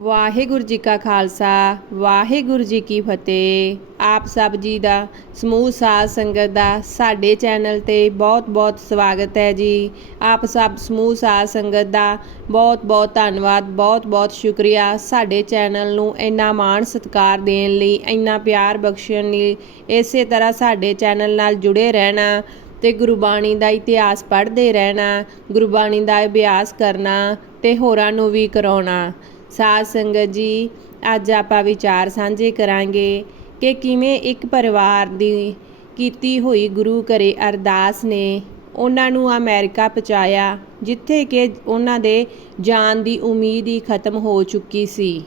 ਵਾਹਿਗੁਰੂ ਜੀ ਕਾ ਖਾਲਸਾ, ਵਾਹਿਗੁਰੂ ਜੀ ਕੀ ਫਤਿਹ। ਆਪ ਸਭ ਜੀ ਦਾ ਸਮੂਹ ਸਾਧ ਸੰਗਤ ਦਾ ਸਾਡੇ ਚੈਨਲ ਤੇ ਬਹੁਤ-ਬਹੁਤ ਸਵਾਗਤ ਹੈ ਜੀ। ਆਪ ਸਭ ਸਮੂਹ ਸਾਧ ਸੰਗਤ ਦਾ ਬਹੁਤ-ਬਹੁਤ ਧੰਨਵਾਦ, ਬਹੁਤ-ਬਹੁਤ ਸ਼ੁਕਰੀਆ ਸਾਡੇ ਚੈਨਲ ਨੂੰ ਇੰਨਾ ਮਾਣ ਸਤਿਕਾਰ ਦੇਣ ਲਈ, ਇੰਨਾ ਪਿਆਰ ਬਖਸ਼ਣ ਲਈ, ਇਸੇ ਤਰ੍ਹਾਂ ਸਾਡੇ ਚੈਨਲ ਨਾਲ ਜੁੜੇ ਰਹਿਣਾ ਤੇ ਗੁਰਬਾਣੀ ਦਾ ਇਤਿਹਾਸ ਪੜ੍ਹਦੇ ਰਹਿਣਾ, ਗੁਰਬਾਣੀ ਦਾ ਅਭਿਆਸ ਕਰਨਾ ਤੇ ਹੋਰਾਂ ਨੂੰ ਵੀ ਕਰਾਉਣਾ। ਸਾਧ ਸੰਗਤ ਜੀ, ਅੱਜ ਆਪਾਂ ਵਿਚਾਰ ਸਾਂਝੇ ਕਰਾਂਗੇ ਕਿ ਕਿਵੇਂ ਇੱਕ ਪਰਿਵਾਰ ਦੀ ਕੀਤੀ ਹੋਈ ਗੁਰੂ ਘਰੇ ਅਰਦਾਸ ਨੇ ਉਹਨਾਂ ਨੂੰ ਅਮਰੀਕਾ ਪਹੁੰਚਾਇਆ, ਜਿੱਥੇ ਕਿ ਉਹਨਾਂ ਦੇ ਜਾਨ ਦੀ ਉਮੀਦ ਹੀ ਖਤਮ ਹੋ ਚੁੱਕੀ ਸੀ।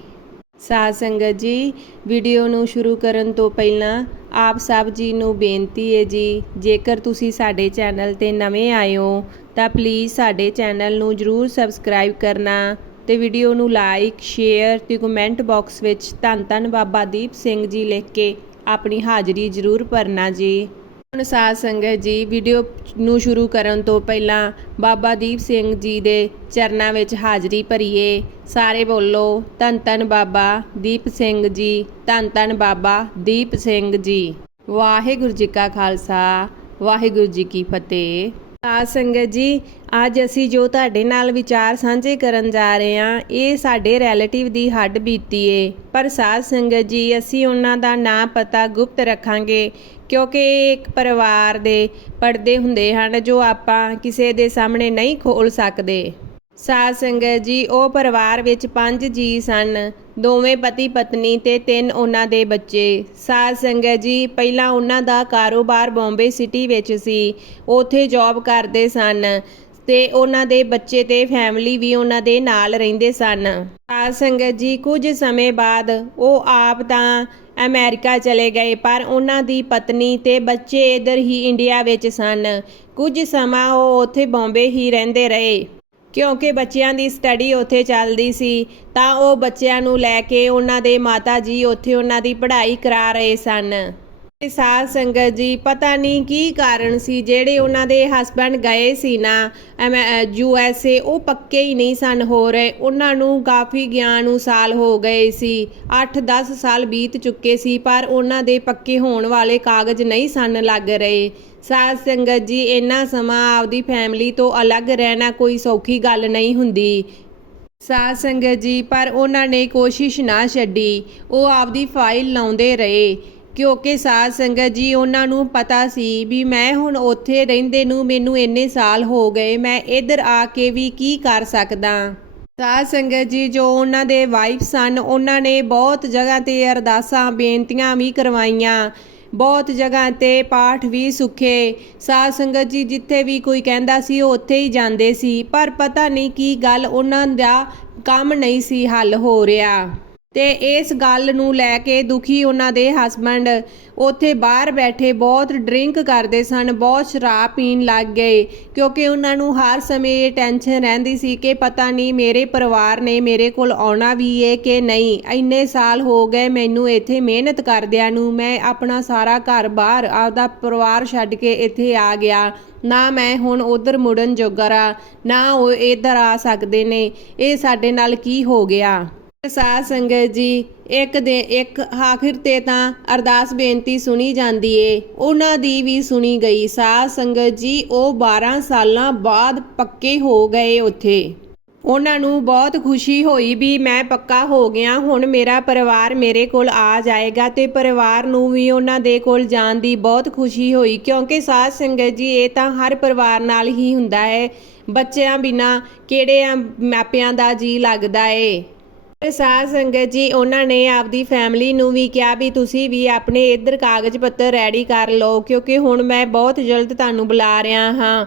ਸਾਧ ਸੰਗਤ ਜੀ, ਵੀਡੀਓ ਨੂੰ ਸ਼ੁਰੂ ਕਰਨ ਤੋਂ ਪਹਿਲਾਂ ਆਪ ਸਭ ਜੀ ਨੂੰ ਬੇਨਤੀ ਹੈ ਜੀ, ਜੇਕਰ ਤੁਸੀਂ ਸਾਡੇ ਚੈਨਲ ਤੇ ਨਵੇਂ ਆਏ ਹੋ, ਤਾਂ ਪਲੀਜ਼ ਸਾਡੇ ਚੈਨਲ ਨੂੰ ਜਰੂਰ ਸਬਸਕ੍ਰਾਈਬ ਕਰਨਾ ਤੇ ਵੀਡੀਓ ਨੂੰ ਲਾਈਕ ਸ਼ੇਅਰ ਤੇ ਕਮੈਂਟ ਬਾਕਸ ਵਿੱਚ ਧੰਨ ਧੰਨ ਬਾਬਾ ਦੀਪ ਸਿੰਘ ਜੀ ਲਿਖ ਕੇ ਆਪਣੀ ਹਾਜ਼ਰੀ ਜਰੂਰ ਭਰਨਾ ਜੀ। ਹੁਣ ਸਾਧ ਸੰਗਤ ਜੀ ਵੀਡੀਓ ਨੂੰ ਸ਼ੁਰੂ ਕਰਨ ਤੋਂ ਪਹਿਲਾਂ ਬਾਬਾ ਦੀਪ ਸਿੰਘ ਜੀ ਦੇ ਚਰਨਾਂ ਵਿੱਚ ਹਾਜ਼ਰੀ ਭਰੀਏ। ਸਾਰੇ ਬੋਲੋ, ਧੰਨ ਧੰਨ ਬਾਬਾ ਦੀਪ ਸਿੰਘ ਜੀ, ਧੰਨ ਧੰਨ ਬਾਬਾ ਦੀਪ ਸਿੰਘ ਜੀ। ਵਾਹਿਗੁਰੂ ਜੀ ਕਾ ਖਾਲਸਾ, ਵਾਹਿਗੁਰੂ ਜੀ ਕੀ ਫਤਿਹ। ਸਾਧ ਸੰਗਤ ਜੀ, ਅੱਜ ਅਸੀਂ ਜੋ ਤੁਹਾਡੇ ਨਾਲ ਵਿਚਾਰ ਸਾਂਝੇ ਕਰਨ ਜਾ ਰਹੇ ਹਾਂ, ਇਹ ਸਾਡੇ ਰਿਲੇਟਿਵ ਦੀ ਹੱਡ ਬੀਤੀ ਏ। ਪਰ ਸਾਧ ਸੰਗਤ ਜੀ, ਅਸੀਂ ਉਹਨਾਂ ਦਾ ਨਾਂ ਪਤਾ ਗੁਪਤ ਰੱਖਾਂਗੇ, ਕਿਉਂਕਿ ਇਹ ਇੱਕ ਪਰਿਵਾਰ ਦੇ ਪਰਦੇ ਹੁੰਦੇ ਹਨ, ਜੋ ਆਪਾਂ ਕਿਸੇ ਦੇ ਸਾਹਮਣੇ ਨਹੀਂ ਖੋਲ ਸਕਦੇ। ਸਾਧ ਸੰਗਤ ਜੀ, ਉਹ ਪਰਿਵਾਰ ਵਿੱਚ ਪੰਜ ਜੀ ਸਨ। ਦੋਵੇਂ ਪਤੀ ਪਤਨੀ ਤੇ ਤਿੰਨ ਉਹਨਾਂ ਦੇ ਬੱਚੇ। ਸਾਧ ਸੰਗਤ ਜੀ, ਪਹਿਲਾਂ ਉਹਨਾਂ ਦਾ ਕਾਰੋਬਾਰ ਬੰਬੇ ਸਿਟੀ ਵਿੱਚ ਸੀ। ਉੱਥੇ ਜੌਬ ਕਰਦੇ ਸਨ ਤੇ ਉਹਨਾਂ ਦੇ ਬੱਚੇ ਤੇ ਫੈਮਿਲੀ ਵੀ ਉਹਨਾਂ ਦੇ ਨਾਲ ਰਹਿੰਦੇ ਸਨ। ਸਾਧ ਸੰਗਤ ਜੀ, ਕੁਝ ਸਮੇਂ ਬਾਅਦ ਉਹ ਆਪ ਤਾਂ ਅਮਰੀਕਾ ਚਲੇ ਗਏ, ਪਰ ਉਹਨਾਂ ਦੀ ਪਤਨੀ ਤੇ ਬੱਚੇ ਇਧਰ ਹੀ ਇੰਡੀਆ ਵਿੱਚ ਸਨ। ਕੁਝ ਸਮਾਂ ਉਹ ਉੱਥੇ ਬੰਬੇ ਹੀ ਰਹਿੰਦੇ ਰਹੇ। ਕਿਉਂਕਿ ਬੱਚਿਆਂ ਦੀ ਸਟੱਡੀ ਉੱਥੇ ਚੱਲਦੀ ਸੀ, ਤਾਂ ਉਹ ਬੱਚਿਆਂ ਨੂੰ ਲੈ ਕੇ ਉਹਨਾਂ ਦੇ ਮਾਤਾ ਜੀ ਉੱਥੇ ਉਹਨਾਂ ਦੀ ਪੜ੍ਹਾਈ ਕਰਾ ਰਹੇ ਸਨ। ਸਾਧ ਸੰਗਤ ਜੀ, ਪਤਾ ਨਹੀਂ ਕੀ ਕਾਰਨ ਸੀ, ਜਿਹੜੇ ਉਹਨਾਂ ਦੇ ਹਸਬੰਡ ਗਏ ਸੀ ਨਾ ਯੂ ਐਸ ਏ ਉਹ ਪੱਕੇ ਹੀ ਨਹੀਂ ਸਨ ਹੋ ਰਹੇ। ਉਹਨਾਂ ਨੂੰ ਕਾਫੀ ਗਿਆਨ ਨੂੰ ਸਾਲ ਹੋ ਗਏ ਸੀ 8-10 ਸਾਲ ਬੀਤ ਚੁੱਕੇ ਸੀ, ਪਰ ਉਹਨਾਂ ਦੇ ਪੱਕੇ ਹੋਣ ਵਾਲੇ ਕਾਗਜ਼ ਨਹੀਂ ਸਨ ਲੱਗ ਰਹੇ। ਸਾਧ ਸੰਗਤ ਜੀ, ਇੰਨਾ ਸਮਾਂ ਆਪਦੀ ਫੈਮਿਲੀ ਤੋਂ ਅਲੱਗ ਰਹਿਣਾ ਕੋਈ ਸੌਖੀ ਗੱਲ ਨਹੀਂ ਹੁੰਦੀ। ਸਾਧ ਸੰਗਤ ਜੀ, ਪਰ ਉਹਨਾਂ ਨੇ ਕੋਸ਼ਿਸ਼ ਨਾ ਛੱਡੀ, ਉਹ ਆਪਦੀ ਫਾਈਲ ਲਾਉਂਦੇ ਰਹੇ। ਕਿਉਂਕਿ ਸਾਧ ਸੰਗਤ ਜੀ, ਉਹਨਾਂ ਨੂੰ ਪਤਾ ਸੀ ਵੀ ਮੈਂ ਹੁਣ ਉੱਥੇ ਰਹਿੰਦੇ ਨੂੰ ਮੈਨੂੰ ਇੰਨੇ ਸਾਲ ਹੋ ਗਏ, ਮੈਂ ਇੱਧਰ ਆ ਕੇ ਵੀ ਕੀ ਕਰ ਸਕਦਾ? ਸਾਧ ਸੰਗਤ ਜੀ, ਜੋ ਉਹਨਾਂ ਦੇ ਵਾਈਫ ਸਨ, ਉਹਨਾਂ ਨੇ ਬਹੁਤ ਜਗ੍ਹਾ ਤੇ ਅਰਦਾਸਾਂ, ਬੇਨਤੀਆਂ ਵੀ ਕਰਵਾਈਆਂ। ਬਹੁਤ ਜਗ੍ਹਾ ਤੇ ਪਾਠ ਵੀ ਸੁਖੇ। ਸਾਧ ਸੰਗਤ ਜੀ, ਜਿੱਥੇ ਵੀ ਕੋਈ ਕਹਿੰਦਾ ਸੀ, ਉਹ ਉੱਥੇ ਹੀ ਜਾਂਦੇ ਸੀ। ਪਰ ਪਤਾ ਨਹੀਂ ਕੀ ਗੱਲ, ਉਹਨਾਂ ਦਾ ਕੰਮ ਨਹੀਂ ਸੀ ਹੱਲ ਹੋ ਰਿਹਾ। ਤੇ ਇਸ ਗੱਲ ਨੂੰ ਲੈ ਕੇ ਦੁਖੀ ਉਹਨਾਂ ਦੇ ਹਸਬੰਡ ਉੱਥੇ ਬਾਹਰ ਬੈਠੇ ਬਹੁਤ ਡਰਿੰਕ ਕਰਦੇ ਸਨ, ਬਹੁਤ ਸ਼ਰਾਬ ਪੀਣ ਲੱਗ ਗਏ, ਕਿਉਂਕਿ ਉਹਨਾਂ ਨੂੰ ਹਰ ਸਮੇਂ ਇਹ ਟੈਨਸ਼ਨ ਰਹਿੰਦੀ ਸੀ ਕਿ ਪਤਾ ਨਹੀਂ ਮੇਰੇ ਪਰਿਵਾਰ ਨੇ ਮੇਰੇ ਕੋਲ ਆਉਣਾ ਵੀ ਏ ਕਿ ਨਹੀਂ। ਇੰਨੇ ਸਾਲ ਹੋ ਗਏ ਮੈਨੂੰ ਇੱਥੇ ਮਿਹਨਤ ਕਰਦਿਆਂ ਨੂੰ, ਮੈਂ ਆਪਣਾ ਸਾਰਾ ਘਰ ਬਾਹਰ ਆਪਦਾ ਪਰਿਵਾਰ ਛੱਡ ਕੇ ਇੱਥੇ ਆ ਗਿਆ। ਨਾ ਮੈਂ ਹੁਣ ਉਧਰ ਮੁੜਨ ਜੋਗਰਾ ਨਾ ਉਹ ਇੱਧਰ ਆ ਸਕਦੇ ਨੇ। ਇਹ ਸਾਡੇ ਨਾਲ ਕੀ ਹੋ ਗਿਆ? ਸਾਧ ਸੰਗਤ ਜੀ, ਇੱਕ ਦੇ ਇੱਕ ਆਖਿਰ ਤੇ ਤਾਂ ਅਰਦਾਸ ਬੇਨਤੀ ਸੁਣੀ ਜਾਂਦੀ ਏ। ਉਹਨਾਂ ਦੀ ਵੀ ਸੁਣੀ ਗਈ। ਸਾਧ ਸੰਗਤ ਜੀ, ਉਹ 12 ਸਾਲਾਂ ਬਾਅਦ ਪੱਕੇ ਹੋ ਗਏ ਉੱਥੇ। ਉਹਨਾਂ ਨੂੰ ਬਹੁਤ ਖੁਸ਼ੀ ਹੋਈ ਵੀ ਮੈਂ ਪੱਕਾ ਹੋ ਗਿਆ। ਹੁਣ ਮੇਰਾ ਪਰਿਵਾਰ ਮੇਰੇ ਕੋਲ ਆ ਜਾਏਗਾ ਤੇ ਪਰਿਵਾਰ ਨੂੰ ਵੀ ਉਹਨਾਂ ਦੇ ਕੋਲ ਜਾਣ ਦੀ ਬਹੁਤ ਖੁਸ਼ੀ ਹੋਈ। ਕਿਉਂਕਿ ਸਾਧ ਸੰਗਤ ਜੀ, ਇਹ ਤਾਂ ਹਰ ਪਰਿਵਾਰ ਨਾਲ ਹੀ ਹੁੰਦਾ ਹੈ। ਬੱਚਿਆਂ ਬਿਨਾ ਕਿਹੜੇ ਮਾਪਿਆਂ ਦਾ ਜੀ ਲੱਗਦਾ ਏ। ਤੇ ਸਾਧ ਸੰਗਤ ਜੀ, ਉਹਨਾਂ ਨੇ ਆਪਦੀ ਫੈਮਿਲੀ ਨੂੰ ਵੀ ਕਿਹਾ ਵੀ ਤੁਸੀਂ ਵੀ ਆਪਣੇ ਇੱਧਰ ਕਾਗਜ਼ ਪੱਤਰ ਰੈਡੀ ਕਰ ਲਓ, ਕਿਉਂਕਿ ਹੁਣ ਮੈਂ ਬਹੁਤ ਜਲਦ ਤੁਹਾਨੂੰ ਬੁਲਾ ਰਿਹਾ ਹਾਂ।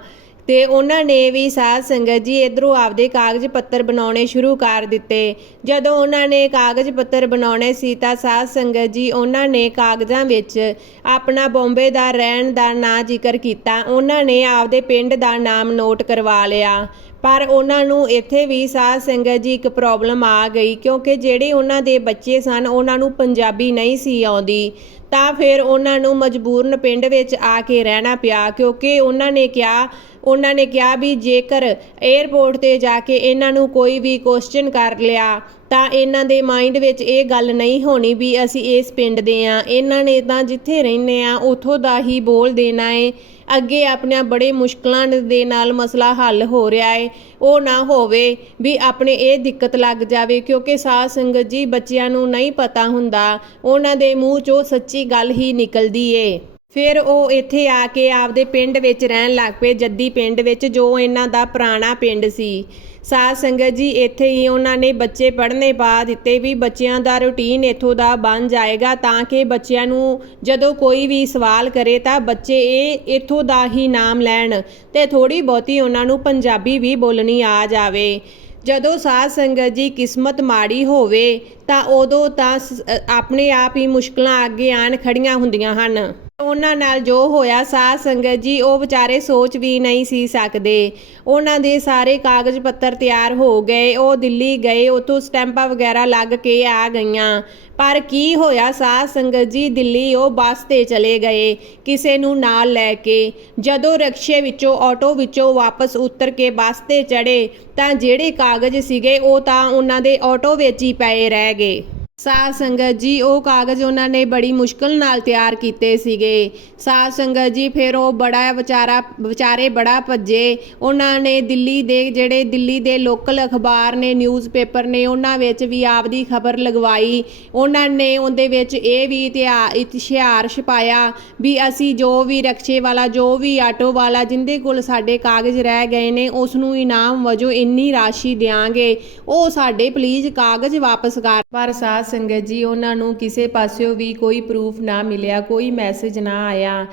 ਤੇ ਉਹਨਾਂ ਨੇ ਵੀ ਸਾਧ ਸੰਗਤ ਜੀ, ਇਧਰੋਂ ਆਪਦੇ ਕਾਗਜ਼ ਪੱਤਰ ਬਣਾਉਣੇ ਸ਼ੁਰੂ ਕਰ ਦਿੱਤੇ। ਜਦੋਂ ਉਹਨਾਂ ਨੇ ਕਾਗਜ਼ ਪੱਤਰ ਬਣਾਉਣੇ ਸੀ ਤਾਂ ਸਾਧ ਸੰਗਤ ਜੀ, ਉਹਨਾਂ ਨੇ ਕਾਗਜ਼ਾਂ ਵਿੱਚ ਆਪਣਾ ਬੰਬੇ ਦਾ ਰਹਿਣ ਦਾ ਨਾਂ ਜ਼ਿਕਰ ਕੀਤਾ। ਉਹਨਾਂ ਨੇ ਆਪਦੇ ਪਿੰਡ ਦਾ ਨਾਮ ਨੋਟ ਕਰਵਾ ਲਿਆ। ਪਰ ਉਹਨਾਂ ਨੂੰ ਇੱਥੇ ਵੀ ਸਾਧ ਸੰਗਤ ਜੀ ਇੱਕ ਪ੍ਰੋਬਲਮ ਆ ਗਈ ਕਿਉਂਕਿ ਜਿਹੜੇ ਉਹਨਾਂ ਦੇ ਬੱਚੇ ਸਨ, ਉਹਨਾਂ ਨੂੰ ਪੰਜਾਬੀ ਨਹੀਂ ਸੀ ਆਉਂਦੀ। ਤਾਂ ਫਿਰ ਉਹਨਾਂ ਨੂੰ ਮਜਬੂਰਨ ਪਿੰਡ ਵਿੱਚ ਆ ਕੇ ਰਹਿਣਾ ਪਿਆ ਕਿਉਂਕਿ ਉਹਨਾਂ ਨੇ ਕਿਹਾ ਉਹਨਾਂ ਨੇ ਕਿਹਾ ਵੀ ਜੇਕਰ 에ਅਰਪੋਰਟ ਤੇ ਜਾ ਕੇ ਇਹਨਾਂ ਨੂੰ ਕੋਈ ਵੀ ਕੁਐਸਚਨ ਕਰ ਲਿਆ, ਤਾਂ ਇਹਨਾਂ ਦੇ ਮਾਈਂਡ ਵਿੱਚ ਇਹ ਗੱਲ ਨਹੀਂ ਹੋਣੀ ਵੀ ਅਸੀਂ ਇਸ ਪਿੰਡ ਦੇ ਆ ਇਹਨਾਂ ਨੇ ਤਾਂ ਜਿੱਥੇ ਰਹਿੰਦੇ ਆ ਉਥੋਂ ਦਾ ਹੀ ਬੋਲ ਦੇਣਾ ਏ। ਅੱਗੇ ਆਪਣੀਆਂ ਬੜੇ ਮੁਸ਼ਕਲਾਂ ਦੇ ਨਾਲ ਮਸਲਾ ਹੱਲ ਹੋ ਰਿਹਾ ਏ। ਉਹ ਨਾ ਹੋਵੇ ਵੀ ਆਪਣੇ ਇਹ ਦਿੱਕਤ ਲੱਗ ਜਾਵੇ, ਕਿਉਂਕਿ ਸਾਧ ਸੰਗਤ ਜੀ ਬੱਚਿਆਂ ਨੂੰ ਨਹੀਂ ਪਤਾ ਹੁੰਦਾ। ਉਹਨਾਂ ਦੇ ਮੂੰਹ 'ਚੋਂ ਸੱਚੀ ਗੱਲ ਹੀ ਨਿਕਲਦੀ ਏ। ਫਿਰ ਉਹ ਇੱਥੇ ਆ ਕੇ ਆਪਦੇ ਪਿੰਡ ਵਿੱਚ ਰਹਿਣ ਲੱਗ ਪਏ, ਜੱਦੀ ਪਿੰਡ ਵਿੱਚ ਜੋ ਇਹਨਾਂ ਦਾ ਪੁਰਾਣਾ ਪਿੰਡ ਸੀ। ਸਾਧ ਸੰਗਤ ਜੀ, ਇੱਥੇ ਹੀ ਉਹਨਾਂ ਨੇ ਬੱਚੇ ਪੜ੍ਹਨੇ ਪਾ ਦਿੱਤੇ ਵੀ ਬੱਚਿਆਂ ਦਾ ਰੁਟੀਨ ਇੱਥੋਂ ਦਾ ਬਣ ਜਾਏਗਾ ਤਾਂ ਕਿ ਬੱਚਿਆਂ ਨੂੰ ਜਦੋਂ ਕੋਈ ਵੀ ਸਵਾਲ ਕਰੇ ਤਾਂ ਬੱਚੇ ਇਹ ਇੱਥੋਂ ਦਾ ਹੀ ਨਾਮ ਲੈਣ ਤੇ ਥੋੜੀ ਬਹੁਤੀ ਉਹਨਾਂ ਨੂੰ ਪੰਜਾਬੀ ਵੀ ਬੋਲਣੀ ਆ ਜਾਵੇ। ਜਦੋਂ ਸਾਧ ਸੰਗਤ ਜੀ ਕਿਸਮਤ ਮਾੜੀ ਹੋਵੇ ਤਾਂ ਉਦੋਂ ਤਾਂ ਸ- ਆਪਣੇ ਆਪ ਹੀ ਮੁਸ਼ਕਲਾਂ ਅੱਗੇ ਆਣ ਖੜੀਆਂ ਹੁੰਦੀਆਂ ਹਨ। ਉਹਨਾਂ ਨਾਲ ਜੋ ਹੋਇਆ ਸਾਧ ਸੰਗਤ ਜੀ, ਉਹ ਵਿਚਾਰੇ ਸੋਚ ਵੀ ਨਹੀਂ ਸੀ ਸਕਦੇ। ਉਹਨਾਂ ਦੇ ਸਾਰੇ ਕਾਗਜ਼ ਪੱਤਰ ਤਿਆਰ ਹੋ ਗਏ, ਉਹ ਦਿੱਲੀ ਗਏ ਉਤੋਂ ਸਟੈਂਪਾਂ ਵਗੈਰਾ ਲੱਗ ਕੇ ਆ ਗਈਆਂ। ਪਰ ਕੀ ਹੋਇਆ, ਸਾਧ ਸੰਗਤ ਜੀ, ਦਿੱਲੀ ਉਹ ਬੱਸ ਤੇ ਚਲੇ ਗਏ, ਕਿਸੇ ਨੂੰ ਨਾਲ ਲੈ ਕੇ। ਜਦੋਂ ਰਕਸ਼ੇ ਵਿੱਚੋਂ, ਆਟੋ ਵਿੱਚੋਂ ਵਾਪਸ ਉਤਰ ਕੇ ਬੱਸ ਤੇ ਚੜੇ ਤਾਂ ਜਿਹੜੇ ਕਾਗਜ਼ ਸੀਗੇ, ਉਹ ਤਾਂ ਉਹਨਾਂ ਦੇ ਆਟੋ ਵਿੱਚ ਹੀ ਪਏ ਰਹਿ ਗਏ। ਸਾਧ ਸੰਗਤ ਜੀ, ਉਹ ਕਾਗਜ਼ ਉਹਨਾਂ ਨੇ ਬੜੀ ਮੁਸ਼ਕਲ ਨਾਲ ਤਿਆਰ ਕੀਤੇ ਸੀਗੇ। ਸਾਧ ਸੰਗਤ ਜੀ, ਫਿਰ ਉਹ ਬੜਾ ਵਿਚਾਰਾ, ਵਿਚਾਰੇ ਬੜਾ ਭੱਜੇ। ਉਹਨਾਂ ਨੇ ਦਿੱਲੀ ਦੇ, ਜਿਹੜੇ ਦਿੱਲੀ ਦੇ ਲੋਕਲ ਅਖਬਾਰ ਨੇ, ਨਿਊਜ਼ਪੇਪਰ ਨੇ, ਉਹਨਾਂ ਵਿੱਚ ਵੀ ਆਪਦੀ ਖਬਰ ਲਗਵਾਈ। ਉਹਨਾਂ ਨੇ ਉਹਦੇ ਵਿੱਚ ਇਹ ਵੀ ਇਤਿਹਾ- ਇਸ਼ਤਿਹਾਰ ਛਪਾਇਆ ਵੀ ਅਸੀਂ ਜੋ ਵੀ ਰਕਸ਼ੇ ਵਾਲਾ, ਜੋ ਵੀ ਆਟੋ ਵਾਲਾ, ਜਿੰਦੇ ਕੋਲ ਸਾਡੇ ਕਾਗਜ਼ ਰਹਿ ਗਏ ਨੇ ਉਸ ਨੂੰ ਇਨਾਮ ਵਜੋਂ ਇੰਨੀ ਰਾਸ਼ੀ ਦਿਆਂਗੇ। ਉਹ ਸਾਡੇ ਪਲੀਜ਼ ਕਾਗਜ਼ ਵਾਪਸ ਕਰ। ਪਰ ਸਾਧ ਸੰਗਤ ਜੀ, ਉਹਨਾਂ ਨੂੰ ਕਿਸੇ ਪਾਸਿਓਂ ਵੀ ਕੋਈ ਪ੍ਰੂਫ ਨਾ ਮਿਲਿਆ, ਕੋਈ ਮੈਸੇਜ ਨਾ ਆਇਆ।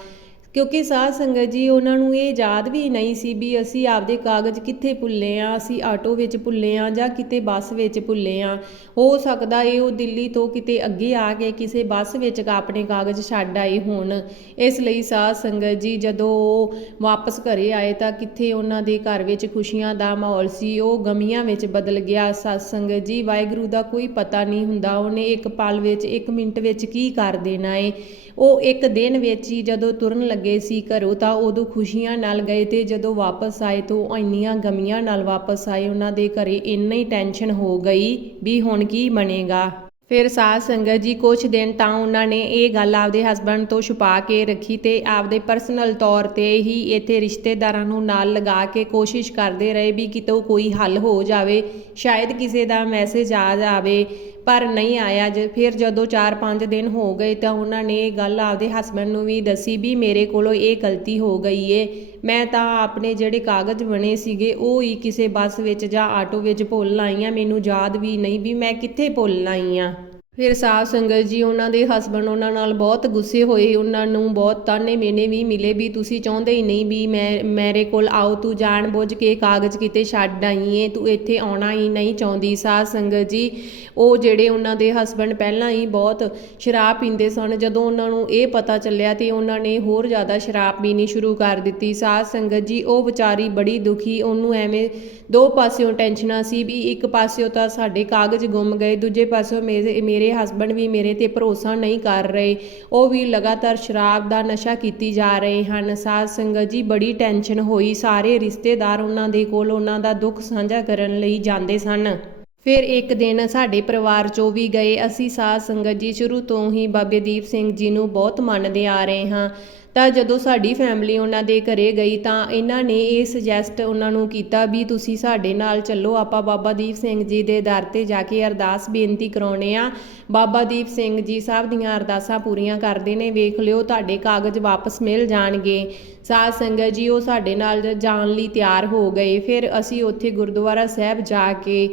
ਕਿਉਂਕਿ ਸਾਧ ਸੰਗਤ ਜੀ, ਉਹਨਾਂ ਨੂੰ ਇਹ ਯਾਦ ਵੀ ਨਹੀਂ ਸੀ ਵੀ ਅਸੀਂ ਆਪਦੇ ਕਾਗਜ਼ ਕਿੱਥੇ ਭੁੱਲੇ ਆ, ਅਸੀਂ ਆਟੋ ਵਿੱਚ ਭੁੱਲੇ ਆ ਜਾਂ ਕਿਤੇ ਬੱਸ ਵਿੱਚ ਭੁੱਲੇ ਆ। ਹੋ ਸਕਦਾ ਏ ਉਹ ਦਿੱਲੀ ਤੋਂ ਕਿਤੇ ਅੱਗੇ ਆ ਕੇ ਕਿਸੇ ਬੱਸ ਵਿੱਚ ਆਪਣੇ ਕਾਗਜ਼ ਛੱਡ ਆਏ ਹੋਣ। ਇਸ ਲਈ ਸਾਧ ਸੰਗਤ ਜੀ, ਜਦੋਂ ਉਹ ਵਾਪਸ ਘਰੇ ਆਏ ਤਾਂ ਕਿੱਥੇ ਉਹਨਾਂ ਦੇ ਘਰ ਵਿੱਚ ਖੁਸ਼ੀਆਂ ਦਾ ਮਾਹੌਲ ਸੀ, ਉਹ ਗਮੀਆਂ ਵਿੱਚ ਬਦਲ ਗਿਆ। ਸਤ ਸੰਗਤ ਜੀ, ਵਾਹਿਗੁਰੂ ਦਾ ਕੋਈ ਪਤਾ ਨਹੀਂ ਹੁੰਦਾ, ਉਹਨੇ ਇੱਕ ਪਲ ਵਿੱਚ, ਇੱਕ ਮਿੰਟ ਵਿੱਚ ਕੀ ਕਰ ਦੇਣਾ ਏ। ਉਹ ਇੱਕ ਦਿਨ ਵਿੱਚ ਹੀ ਜਦੋਂ ਤੁਰਨ ਲੱਗੇ ਸੀ ਘਰੋਂ ਤਾਂ ਉਦੋਂ ਖੁਸ਼ੀਆਂ ਨਾਲ ਗਏ ਤੇ ਜਦੋਂ ਵਾਪਸ ਆਏ ਤਾਂ ਉਹ ਇੰਨੀਆਂ ਗਮੀਆਂ ਨਾਲ ਵਾਪਸ ਆਏ, ਉਹਨਾਂ ਦੇ ਘਰੇ ਇੰਨੀ ਟੈਨਸ਼ਨ ਹੋ ਗਈ ਵੀ ਹੁਣ ਕੀ ਬਣੇਗਾ। ਫਿਰ ਸਾਧ ਸੰਗਤ ਜੀ ਕੁਝ ਦਿਨ ਤਾਂ ਉਹਨਾਂ ਨੇ ਇਹ ਗੱਲ ਆਪਦੇ ਹਸਬੰਡ ਤੋਂ ਛੁਪਾ ਕੇ ਰੱਖੀ ਤੇ ਆਪਦੇ ਪਰਸਨਲ ਤੌਰ ਤੇ ਹੀ ਇੱਥੇ ਰਿਸ਼ਤੇਦਾਰਾਂ ਨੂੰ ਨਾਲ ਲਗਾ ਕੇ ਕੋਸ਼ਿਸ਼ ਕਰਦੇ ਰਹੇ ਵੀ ਕਿਤੋਂ ਕੋਈ ਹੱਲ ਹੋ ਜਾਵੇ, ਸ਼ਾਇਦ ਕਿਸੇ ਦਾ ਮੈਸੇਜ ਆ ਜਾਵੇ। ਪਰ ਨਹੀਂ ਆਇਆ। ਜ ਫਿਰ ਜਦੋਂ 4-5 ਦਿਨ ਹੋ ਗਏ ਤਾਂ ਉਹਨਾਂ ਨੇ ਇਹ ਗੱਲ ਆਪਦੇ ਹਸਬੰਡ ਨੂੰ ਵੀ ਦੱਸੀ ਵੀ ਮੇਰੇ ਕੋਲੋਂ ਇਹ ਗਲਤੀ ਹੋ ਗਈ ਏ। ਮੈਂ ਤਾਂ ਆਪਣੇ ਜਿਹੜੇ ਕਾਗਜ਼ ਬਣੇ ਸੀਗੇ, ਉਹ ਹੀ ਕਿਸੇ ਬੱਸ ਵਿੱਚ ਜਾਂ ਆਟੋ ਵਿੱਚ ਭੁੱਲ ਆਈ ਆ ਮੈਨੂੰ ਯਾਦ ਵੀ ਨਹੀਂ ਵੀ ਮੈਂ ਕਿੱਥੇ ਭੁੱਲ ਆਈ ਆ। ਫਿਰ ਸਾਧ ਸੰਗਤ ਜੀ, ਉਹਨਾਂ ਦੇ ਹਸਬੰਡ ਉਹਨਾਂ ਨਾਲ ਬਹੁਤ ਗੁੱਸੇ ਹੋਏ, ਉਹਨਾਂ ਨੂੰ ਬਹੁਤ ਤਾਨੇ ਮੇਨੇ ਵੀ ਮਿਲੇ ਵੀ ਤੁਸੀਂ ਚਾਹੁੰਦੇ ਹੀ ਨਹੀਂ ਵੀ ਮੈਂ, ਮੇਰੇ ਕੋਲ ਆਓ, ਤੂੰ ਜਾਣ ਬੁੱਝ ਕੇ ਕਾਗਜ਼ ਕਿਤੇ ਛੱਡ ਆਈ ਏ, ਤੂੰ ਇੱਥੇ ਆਉਣਾ ਹੀ ਨਹੀਂ ਚਾਹੁੰਦੀ। ਸਾਧ ਸੰਗਤ ਜੀ, ਉਹ ਜਿਹੜੇ ਉਹਨਾਂ ਦੇ ਹਸਬੰਡ ਪਹਿਲਾਂ ਹੀ ਬਹੁਤ ਸ਼ਰਾਬ ਪੀਂਦੇ ਸਨ, ਜਦੋਂ ਉਹਨਾਂ ਨੂੰ ਇਹ ਪਤਾ ਚੱਲਿਆ ਤੇ ਉਹਨਾਂ ਨੇ ਹੋਰ ਜ਼ਿਆਦਾ ਸ਼ਰਾਬ ਪੀਣੀ ਸ਼ੁਰੂ ਕਰ ਦਿੱਤੀ। ਸਾਧ ਸੰਗਤ ਜੀ, ਉਹ ਵਿਚਾਰੀ ਬੜੀ ਦੁਖੀ, ਉਹਨੂੰ ਐਵੇਂ ਦੋ ਪਾਸਿਓਂ ਟੈਨਸ਼ਨਾਂ ਸੀ ਵੀ ਇੱਕ ਪਾਸਿਓਂ ਤਾਂ ਸਾਡੇ ਕਾਗਜ਼ ਗੁੰਮ ਗਏ, ਦੂਜੇ ਪਾਸਿਓਂ ਮੇਰੇ ਮੇਰੇ ਹਸਬੰਡ ਵੀ ਮੇਰੇ ਤੇ ਭਰੋਸਾ ਨਹੀਂ ਕਰ ਰਹੇ। ਉਹ ਵੀ ਲਗਾਤਾਰ ਸ਼ਰਾਬ ਦਾ ਨਸ਼ਾ ਕੀਤੀ ਜਾ ਰਹੇ ਹਨ। ਸਾਧ ਸੰਗਤ ਜੀ, ਬੜੀ ਟੈਨਸ਼ਨ ਹੋਈ। ਸਾਰੇ ਰਿਸ਼ਤੇਦਾਰ ਉਹਨਾਂ ਦੇ ਕੋਲ ਉਹਨਾਂ ਦਾ ਦੁੱਖ ਸਾਂਝਾ ਕਰਨ ਲਈ ਜਾਂਦੇ ਸਨ। ਫਿਰ ਇੱਕ ਦਿਨ ਸਾਡੇ ਪਰਿਵਾਰ ਚੋਂ ਵੀ ਗਏ। ਅਸੀਂ ਸਾਧ ਸੰਗਤ ਜੀ ਸ਼ੁਰੂ ਤੋਂ ਹੀ ਬਾਬੇ ਦੀਪ ਸਿੰਘ ਜੀ ਨੂੰ ਬਹੁਤ ਮੰਨਦੇ ਆ ਰਹੇ ਹਾਂ। ਤਾਂ ਜਦੋਂ ਸਾਡੀ ਫੈਮਿਲੀ ਉਹਨਾਂ ਦੇ ਘਰੇ ਗਈ ਤਾਂ ਇਹਨਾਂ ਨੇ ਇਹ ਸੁਜੈਸਟ ਉਹਨਾਂ ਨੂੰ ਕੀਤਾ ਵੀ ਤੁਸੀਂ ਸਾਡੇ ਨਾਲ ਚੱਲੋ, ਆਪਾਂ ਬਾਬਾ ਦੀਪ ਸਿੰਘ ਜੀ ਦੇ ਦਰ ਤੇ ਜਾ ਕੇ ਅਰਦਾਸ ਬੇਨਤੀ ਕਰਾਉਣੇ ਆ। ਬਾਬਾ ਦੀਪ ਸਿੰਘ ਜੀ ਸਾਹਿਬ ਦੀਆਂ ਅਰਦਾਸਾਂ ਪੂਰੀਆਂ ਕਰਦੇ ਨੇ, ਵੇਖ ਲਿਓ ਤੁਹਾਡੇ ਕਾਗਜ਼ ਵਾਪਸ ਮਿਲ ਜਾਣਗੇ। ਸਾਧ ਸੰਗਤ ਜੀ ਉਹ ਸਾਡੇ ਨਾਲ ਜਾਣ ਲਈ ਤਿਆਰ ਹੋ ਗਏ। ਫਿਰ ਅਸੀਂ ਉੱਥੇ ਗੁਰਦੁਆਰਾ ਸਾਹਿਬ ਜਾ ਕੇ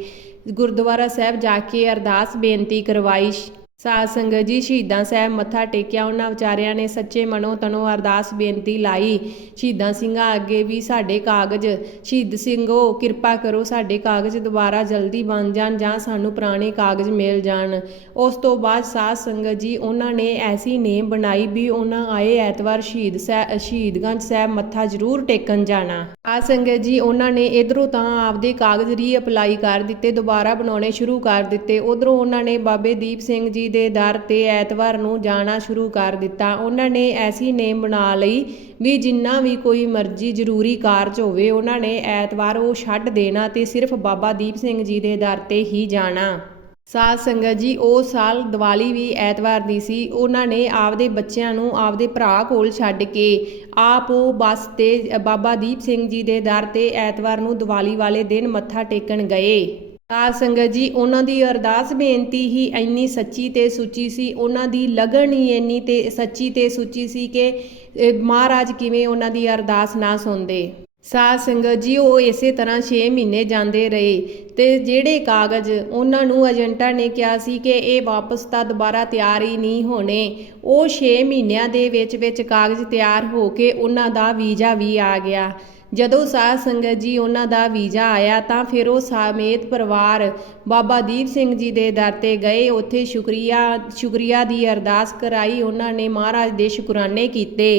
ਗੁਰਦੁਆਰਾ ਸਾਹਿਬ ਜਾ ਕੇ ਅਰਦਾਸ ਬੇਨਤੀ ਕਰਵਾਈ ਸਾਧ ਸੰਗਤ ਜੀ, ਸ਼ਹੀਦਾਂ ਸਾਹਿਬ ਮੱਥਾ ਟੇਕਿਆ, ਉਹਨਾਂ ਵਿਚਾਰਿਆਂ ਨੇ ਸੱਚੇ ਮਨੋਂ ਤਨੋਂ ਅਰਦਾਸ ਬੇਨਤੀ ਲਾਈ। ਸ਼ਹੀਦਾਂ ਸਿੰਘਾਂ ਅੱਗੇ ਵੀ ਸਾਡੇ ਕਾਗਜ਼, ਸ਼ਹੀਦ ਸਿੰਘੋ, ਕਿਰਪਾ ਕਰੋ ਸਾਡੇ ਕਾਗਜ਼ ਦੁਬਾਰਾ ਜਲਦੀ ਬਣ ਜਾਣ ਜਾਂ ਸਾਨੂੰ ਪੁਰਾਣੇ ਕਾਗਜ਼ ਮਿਲ ਜਾਣ। ਉਸ ਤੋਂ ਬਾਅਦ ਸਾਧ ਸੰਗਤ ਜੀ, ਉਹਨਾਂ ਨੇ ਐਸੀ ਨੇਮ ਬਣਾਈ ਵੀ ਉਹਨਾਂ ਆਏ ਐਤਵਾਰ ਸ਼ਹੀਦ ਸਾਹਿਬ ਸ਼ਹੀਦਗੰਜ ਸਾਹਿਬ ਮੱਥਾ ਜ਼ਰੂਰ ਟੇਕਣ ਜਾਣਾ। ਆ ਸੰਗਤ ਜੀ, ਉਹਨਾਂ ਨੇ ਇਧਰੋਂ ਤਾਂ ਆਪਦੇ ਕਾਗਜ਼ ਰੀਅਪਲਾਈ ਕਰ ਦਿੱਤੇ, ਦੁਬਾਰਾ ਬਣਾਉਣੇ ਸ਼ੁਰੂ ਕਰ ਦਿੱਤੇ। ਉਧਰੋਂ ਉਹਨਾਂ ਨੇ ਬਾਬੇ ਦੀਪ ਸਿੰਘ ਜੀ ਜੀ ਦੇ ਦਰ ਤੇ ਐਤਵਾਰ ਨੂੰ ਜਾਣਾ ਸ਼ੁਰੂ ਕਰ ਦਿੱਤਾ। ਉਹਨਾਂ ਨੇ ਐਸੀ ਨੇਮ ਬਣਾ ਲਈ ਵੀ ਜਿੰਨਾ ਵੀ ਕੋਈ ਮਰਜ਼ੀ ਜ਼ਰੂਰੀ ਕਾਰਜ ਹੋਵੇ, ਉਹਨਾਂ ਨੇ ਐਤਵਾਰ ਉਹ ਛੱਡ ਦੇਣਾ ਤੇ ਸਿਰਫ ਬਾਬਾ ਦੀਪ ਸਿੰਘ ਜੀ ਦੇ ਦਰ ਤੇ ਹੀ ਜਾਣਾ। ਸਾਧ ਸੰਗਤ ਜੀ, ਉਹ ਸਾਲ ਦੀਵਾਲੀ ਵੀ ਐਤਵਾਰ ਦੀ ਸੀ। ਉਹਨਾਂ ਨੇ ਆਪਦੇ ਬੱਚਿਆਂ ਨੂੰ ਆਪਦੇ ਭਰਾ ਕੋਲ ਛੱਡ ਕੇ ਆਪ ਉਹ ਬੱਸ ਤੇ ਬਾਬਾ ਦੀਪ ਸਿੰਘ ਜੀ ਦੇ ਦਰ ਤੇ ਐਤਵਾਰ ਨੂੰ ਦੀਵਾਲੀ ਵਾਲੇ ਦਿਨ ਮੱਥਾ ਟੇਕਣ ਗਏ। ਸਾਧ ਸੰਗਤ ਜੀ, ਉਹਨਾਂ ਦੀ ਅਰਦਾਸ ਬੇਨਤੀ ਹੀ ਇੰਨੀ ਸੱਚੀ ਤੇ ਸੁੱਚੀ ਸੀ, ਉਹਨਾਂ ਦੀ ਲਗਨ ਹੀ ਇੰਨੀ ਤੇ ਸੱਚੀ ਤੇ ਸੁੱਚੀ ਸੀ ਕਿ ਮਹਾਰਾਜ ਕਿਵੇਂ ਉਹਨਾਂ ਦੀ ਅਰਦਾਸ ਨਾ ਸੁਣਦੇ। ਸਾਧ ਸੰਗਤ ਜੀ, ਉਹ ਇਸੇ ਤਰ੍ਹਾਂ 6 ਮਹੀਨੇ ਜਾਂਦੇ ਰਹੇ ਤੇ ਜਿਹੜੇ ਕਾਗਜ਼ ਉਹਨਾਂ ਨੂੰ ਏਜੰਟਾਂ ਨੇ ਕਿਹਾ ਸੀ ਕਿ ਇਹ ਵਾਪਸ ਤਾਂ ਦੁਬਾਰਾ ਤਿਆਰ ਹੀ ਨਹੀਂ ਹੋਣੇ, ਉਹ 6 ਮਹੀਨਿਆਂ ਦੇ ਵਿੱਚ ਵਿੱਚ ਕਾਗਜ਼ ਤਿਆਰ ਹੋ ਕੇ ਉਹਨਾਂ ਦਾ ਵੀਜ਼ਾ ਵੀ ਆ ਗਿਆ। ਜਦੋਂ ਸਾਧ ਸੰਗਤ ਜੀ ਉਹਨਾਂ ਦਾ ਵੀਜ਼ਾ ਆਇਆ ਤਾਂ ਫਿਰ ਉਹ ਸਮੇਤ ਪਰਿਵਾਰ ਬਾਬਾ ਦੀਪ ਸਿੰਘ ਜੀ ਦੇ ਦਰ ਤੇ ਗਏ। ਉੱਥੇ ਸ਼ੁਕਰੀਆ ਸ਼ੁਕਰੀਆ ਦੀ ਅਰਦਾਸ ਕਰਾਈ। ਉਹਨਾਂ ਨੇ ਮਹਾਰਾਜ ਦੇ ਸ਼ੁਕਰਾਨੇ ਕੀਤੇ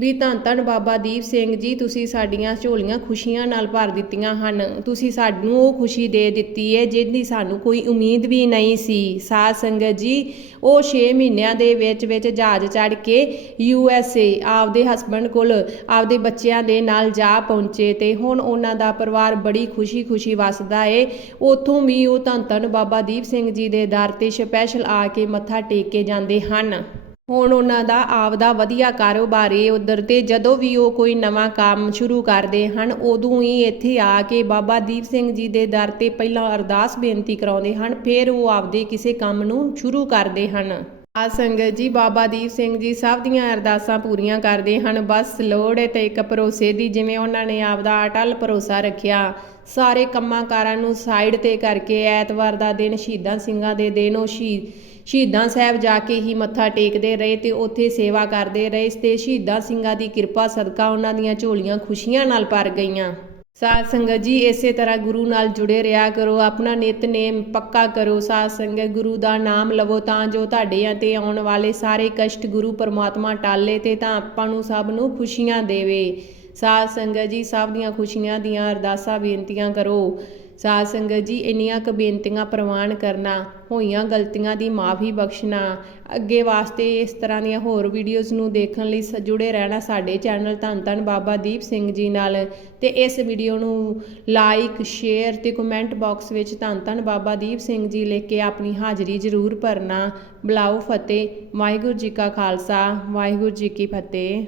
ਵੀ ਧੰਨ ਧੰਨ ਬਾਬਾ ਦੀਪ ਸਿੰਘ ਜੀ, ਤੁਸੀਂ ਸਾਡੀਆਂ ਝੋਲੀਆਂ ਖੁਸ਼ੀਆਂ ਨਾਲ ਭਰ ਦਿੱਤੀਆਂ ਹਨ। ਤੁਸੀਂ ਸਾਨੂੰ ਉਹ ਖੁਸ਼ੀ ਦੇ ਦਿੱਤੀ ਹੈ ਜਿਹਦੀ ਸਾਨੂੰ ਕੋਈ ਉਮੀਦ ਵੀ ਨਹੀਂ ਸੀ। ਸਾਧ ਸੰਗਤ ਜੀ, ਉਹ 6 ਮਹੀਨਿਆਂ ਦੇ ਵਿੱਚ ਵਿੱਚ ਜਹਾਜ਼ ਚੜ੍ਹ ਕੇ ਯੂ ਐਸ ਏ, ਆਪਦੇ ਹਸਬੰਡ ਕੋਲ, ਆਪਦੇ ਬੱਚਿਆਂ ਦੇ ਨਾਲ ਜਾ ਪਹੁੰਚੇ ਤੇ ਹੁਣ ਉਹਨਾਂ ਦਾ ਪਰਿਵਾਰ ਬੜੀ ਖੁਸ਼ੀ-ਖੁਸ਼ੀ ਵਸਦਾ ਏ। ਉੱਥੋਂ ਵੀ ਉਹ ਧੰਨ ਧੰਨ ਬਾਬਾ ਦੀਪ ਸਿੰਘ ਜੀ ਦੇ ਦਰ ਤੇ ਸਪੈਸ਼ਲ ਆ ਕੇ ਮੱਥਾ ਟੇਕ ਕੇ ਜਾਂਦੇ ਹਨ। ਹੁਣ ਉਹਨਾਂ ਦਾ ਆਪਦਾ ਵਧੀਆ ਕਾਰੋਬਾਰ ਏ ਉਧਰ ਤੇ। ਜਦੋਂ ਵੀ ਉਹ ਕੋਈ ਨਵਾਂ ਕੰਮ ਸ਼ੁਰੂ ਕਰਦੇ ਹਨ, ਉਦੋਂ ਹੀ ਇੱਥੇ ਆ ਕੇ ਬਾਬਾ ਦੀਪ ਸਿੰਘ ਜੀ ਦੇ ਦਰ ਤੇ ਪਹਿਲਾਂ ਅਰਦਾਸ ਬੇਨਤੀ ਕਰਾਉਂਦੇ ਹਨ, ਫਿਰ ਉਹ ਆਪਦੇ ਕਿਸੇ ਕੰਮ ਨੂੰ ਸ਼ੁਰੂ ਕਰਦੇ ਹਨ। ਆ ਸੰਗਤ ਜੀ ਬਾਬਾ ਦੀਪ ਸਿੰਘ ਜੀ ਸਭ ਦੀਆਂ ਅਰਦਾਸਾਂ ਪੂਰੀਆਂ ਕਰਦੇ ਹਨ। ਬਸ ਲੋੜ ਹੈ ਤੇ ਇੱਕ ਭਰੋਸੇ ਦੀ, ਜਿਵੇਂ ਉਹਨਾਂ ਨੇ ਆਪਦਾ ਅਟਲ ਭਰੋਸਾ ਰੱਖਿਆ। ਸਾਰੇ ਕੰਮਾਂ ਕਾਰਾਂ ਨੂੰ ਸਾਈਡ ਤੇ ਕਰਕੇ ਐਤਵਾਰ ਦਾ ਦਿਨ ਸ਼ਹੀਦਾਂ ਸਿੰਘਾਂ ਦੇ ਦਿਨ ਉਹ ਸ਼ਹੀਦ ਸ਼ਹੀਦਾਂ ਸਾਹਿਬ ਜਾ ਕੇ ਹੀ ਮੱਥਾ ਟੇਕਦੇ ਰਹੇ ਤੇ ਉੱਥੇ ਸੇਵਾ ਕਰਦੇ ਰਹੇ ਤੇ ਸ਼ਹੀਦਾਂ ਸਿੰਘਾਂ ਦੀ ਕਿਰਪਾ ਸਦਕਾ ਉਹਨਾਂ ਦੀਆਂ ਝੋਲੀਆਂ ਖੁਸ਼ੀਆਂ ਨਾਲ ਭਰ ਗਈਆਂ। ਸਾਧ ਸੰਗਤ ਜੀ, ਇਸੇ ਤਰ੍ਹਾਂ ਗੁਰੂ ਨਾਲ ਜੁੜੇ ਰਿਹਾ ਕਰੋ, ਆਪਣਾ ਨਿਤਨੇਮ ਪੱਕਾ ਕਰੋ, ਸਾਧ ਸੰਗਤ ਗੁਰੂ ਦਾ ਨਾਮ ਲਵੋ, ਤਾਂ ਜੋ ਤੁਹਾਡੇ ਤੇ ਆਉਣ ਵਾਲੇ ਸਾਰੇ ਕਸ਼ਟ ਗੁਰੂ ਪਰਮਾਤਮਾ ਟਾਲੇ ਤੇ ਤਾਂ ਆਪਾਂ ਨੂੰ ਸਭ ਨੂੰ ਖੁਸ਼ੀਆਂ ਦੇਵੇ। ਸਾਧ ਸੰਗਤ ਜੀ, ਸਭ ਦੀਆਂ ਖੁਸ਼ੀਆਂ ਦੀਆਂ ਅਰਦਾਸਾਂ, ਬੇਨਤੀਆਂ ਕਰੋ। ਸਾਧ ਸੰਗਤ ਜੀ, ਇੰਨੀਆਂ ਕੁ ਬੇਨਤੀਆਂ ਪ੍ਰਵਾਨ ਕਰਨਾ, ਹੋਈਆਂ ਗਲਤੀਆਂ ਦੀ ਮਾਫੀ ਬਖਸ਼ਣਾ, ਅੱਗੇ ਵਾਸਤੇ ਇਸ ਤਰ੍ਹਾਂ ਦੀਆਂ ਹੋਰ ਵੀਡੀਓਜ਼ ਨੂੰ ਦੇਖਣ ਲਈ ਸ- ਜੁੜੇ ਰਹਿਣਾ ਸਾਡੇ ਚੈਨਲ ਧੰਨ ਧੰਨ ਬਾਬਾ ਦੀਪ ਸਿੰਘ ਜੀ ਨਾਲ ਤੇ ਇਸ ਵੀਡੀਓ ਨੂੰ ਲਾਈਕ ਸ਼ੇਅਰ ਤੇ ਕਮੈਂਟ ਬਾਕਸ ਵਿੱਚ ਧੰਨ ਧੰਨ ਬਾਬਾ ਦੀਪ ਸਿੰਘ ਜੀ ਲਿਖ ਕੇ ਆਪਣੀ ਹਾਜ਼ਰੀ ਜ਼ਰੂਰ ਭਰਨਾ। ਬੁਲਾਓ ਫਤਿਹ, ਵਾਹਿਗੁਰੂ ਜੀ ਕਾ ਖਾਲਸਾ, ਵਾਹਿਗੁਰੂ ਜੀ ਕੀ ਫਤਿਹ।